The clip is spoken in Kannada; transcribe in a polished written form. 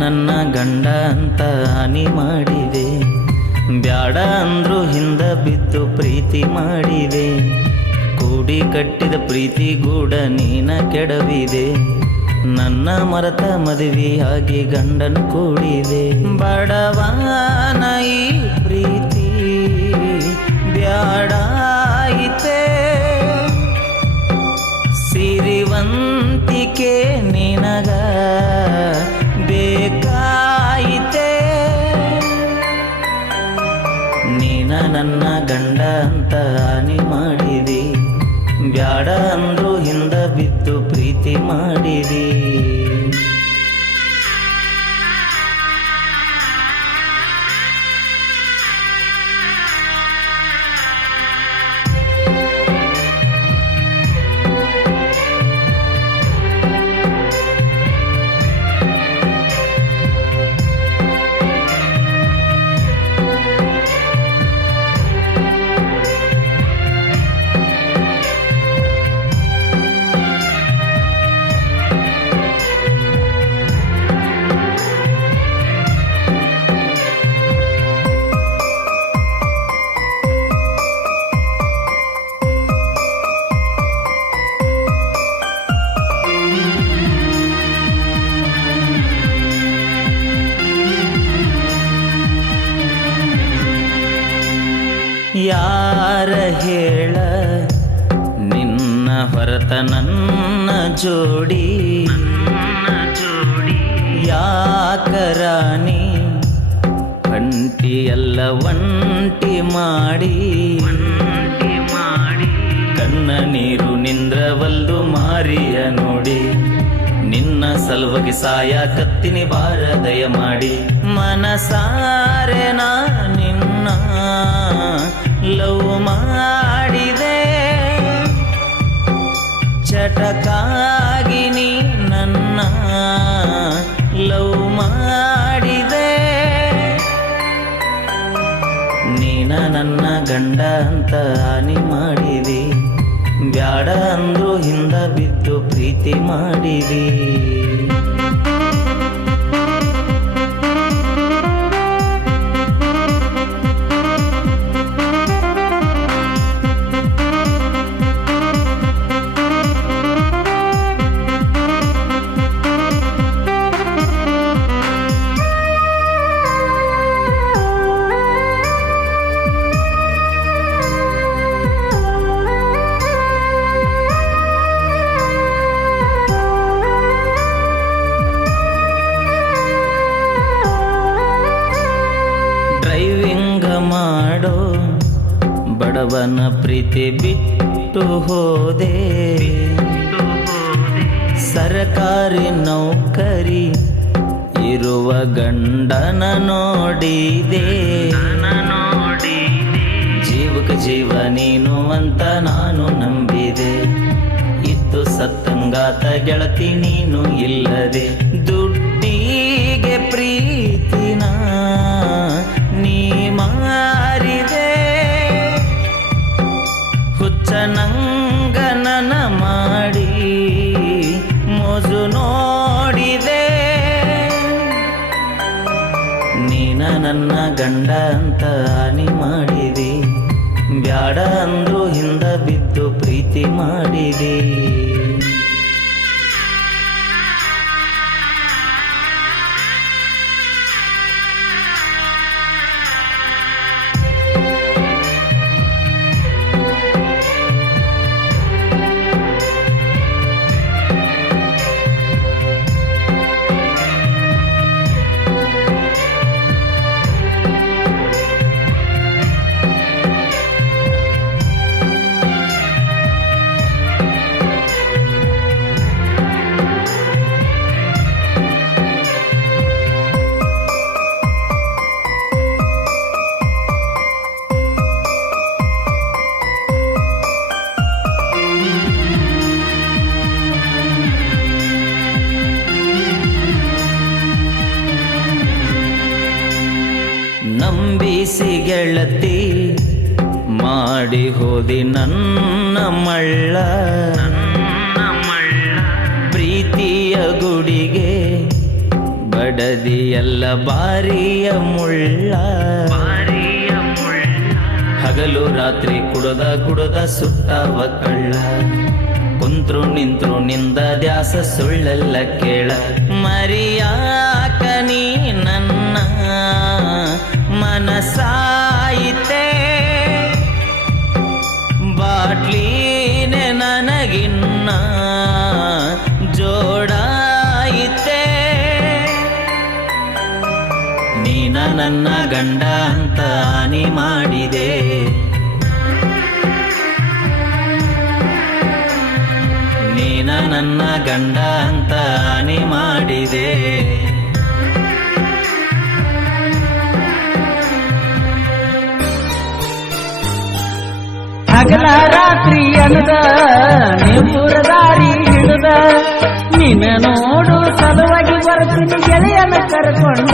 ನನ್ನ ಗಂಡ ಅಂತ ಹಾನಿ ಮಾಡಿದೆ, ಬ್ಯಾಡ ಅಂದ್ರು ಹಿಂದ ಬಿದ್ದು ಪ್ರೀತಿ ಮಾಡಿದೆ, ಕೂಡಿ ಕಟ್ಟಿದ ಪ್ರೀತಿ ಗೂಡ ನೀನ ಕೆಡವಿದೆ, ನನ್ನ ಮರತ ಮದುವೆಯಾಗಿ ಗಂಡನ ಕೂಡಿದೆ. ಬಡವನ ಈ ಪ್ರೀತಿ ಬ್ಯಾಡಾಯಿತೆ, ಸಿರಿವಂತಿಕೆ ನಿನಗ ಬೇಕಾಯಿತೆ, ನೀನ ನನ್ನ ಗಂಡ ಅಂತ ಹಾನಿ ಮಾಡಿದಿ, ಬ್ಯಾಡ ಅಂದ್ರು ಹಿಂದ ಬಿದ್ದು ಪ್ರೀತಿ ಮಾಡಿದಿ. ಯಾರ ಹೇಳ ನಿನ್ನ ಹೊರತ ನನ್ನ ಜೋಡಿ, ಯಾಕರಾಣಿ ಒಂಟಿ ಎಲ್ಲ ಒಂಟಿ ಮಾಡಿ, ಕಣ್ಣ ನೀರು ನಿಂದ್ರವಲ್ದು ಮಾರಿಯ ನೋಡಿ, ನಿನ್ನ ಸಲುವಾಗಿ ಸಾಯ ಕತ್ತಿನಿ ಬಾರ ದಯ ಮಾಡಿ, ಮನಸಾರೆ ನಾ ನಿನ್ನ ಲವ್ ಮಾಡಿದೆ, ಚಟಕಾಗಿ ನೀ ನನ್ನ ಲವ್ ಮಾಡಿದೆ, ನೀನ ನನ್ನ ಗಂಡ ಅಂತ ಹಾನಿ ಮಾಡಿದಿ, ಬ್ಯಾಡ ಅಂದ್ರು ಹಿಂದ ಬಿದ್ದು ಪ್ರೀತಿ ಮಾಡಿದಿ. ಡ್ರೈವಿಂಗ್ ಮಾಡೋ ಬಡವನ ಪ್ರೀತಿ ಬಿಟ್ಟು ಹೋದೆ, ಸರ್ಕಾರಿ ನೌಕರಿ ಇರುವ ಗಂಡನ ನೋಡಿದೆ, ಜೀವಕ್ಕೆ ಜೀವ ನೀನು ಅಂತ ನಾನು ನಂಬಿದೆ, ಇದ್ದು ಸತ್ತಂಗಾತ ಗೆಳತಿ ನೀನು ಇಲ್ಲದೆ, ದುಡ್ಡಿಗೆ ಪ್ರೀತಿನ ನೀ ಮಾರಿದೆ, ಹುಚ್ಚನಂಗನನ ಮಾಡಿ ಮೋಜು ನೋಡಿದೆ, ನೀನ ನನ್ನ ಗಂಡ ಅಂತ ಹಾನಿ ಮಾಡಿದಿ, ಬ್ಯಾಡ ಅಂದ್ರು ಹಿಂದ ಬಿದ್ದು ಪ್ರೀತಿ ಮಾಡಿದಿ. ನಂಬಿಸಿ ಗೆಳತಿ ಮಾಡಿ ಹೋದಿ ನನ್ನ ಮಳ್ಳ, ಪ್ರೀತಿಯ ಗುಡಿಗೆ ಬಡ ಹಚ್ಚದಿಯಲ್ಲ ಬಾರಿಯ ಮುಳ್ಳ ಹಗಲು ರಾತ್ರಿ ಕುಡದ ಸುತ್ತವ ಕಳ್ಳ ಕುಂತ್ರು ನಿಂತ್ರು ನಿಂದ ದ್ಯಾಸ ಸುಳ್ಳೆಲ್ಲ ಕೇಳ ಮರಿಯಾಕ ನೀ ನನ್ನ ಮನಸಾಯಿತೆ ಬಾಟ್ಲೀನೆ ನನಗಿನ್ನ ಜೋಡಾಯಿತೆ ನೀನ ನನ್ನ ಗಂಡ ಅಂತ ಹಾನಿ ಮಾಡಿದೆ ನೀನ ನನ್ನ ಗಂಡ ಅಂತ ಹಾನಿ ಮಾಡಿದೆ ಹಗಲ ರಾತ್ರಿ ಅನ್ನದ ನಿಮ್ಮೂರ ದಾರಿ ಹಿಡಿದ ನಿನ್ನ ನೋಡು ಸಲುವಾಗಿ ಬರ್ತೀನಿ ಗೆಳೆಯನ ಕರ್ಕೊಂಡ